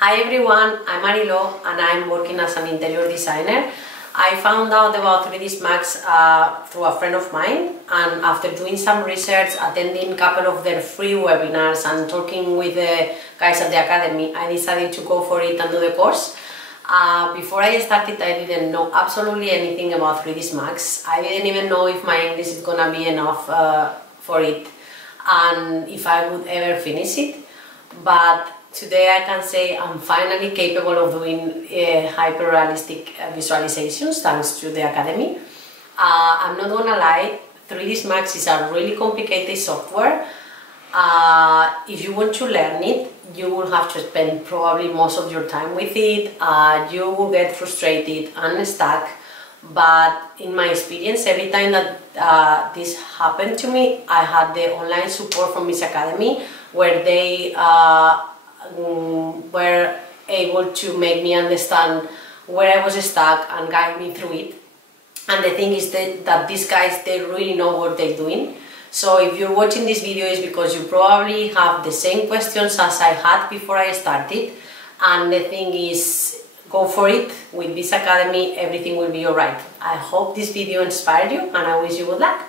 Hi everyone, I'm Marilo and I'm working as an interior designer. I found out about 3ds Max through a friend of mine, and after doing some research, attending a couple of their free webinars and talking with the guys at the academy, I decided to go for it and do the course. Before I started, I didn't know absolutely anything about 3ds Max. I didn't even know if my English is gonna be enough for it and if I would ever finish it. But today I can say I'm finally capable of doing hyper-realistic visualizations thanks to the academy. I'm not gonna lie, 3ds Max is a really complicated software. If you want to learn it, you will have to spend probably most of your time with it. You will get frustrated and stuck, but in my experience, every time that this happened to me, I had the online support from VizAcademy where they were able to make me understand where I was stuck and guide me through it. And the thing is that these guys, they really know what they're doing. So if you're watching this video, it's because you probably have the same questions as I had before I started. And the thing is, go for it. With VizAcademy, everything will be alright. I hope this video inspired you and I wish you good luck.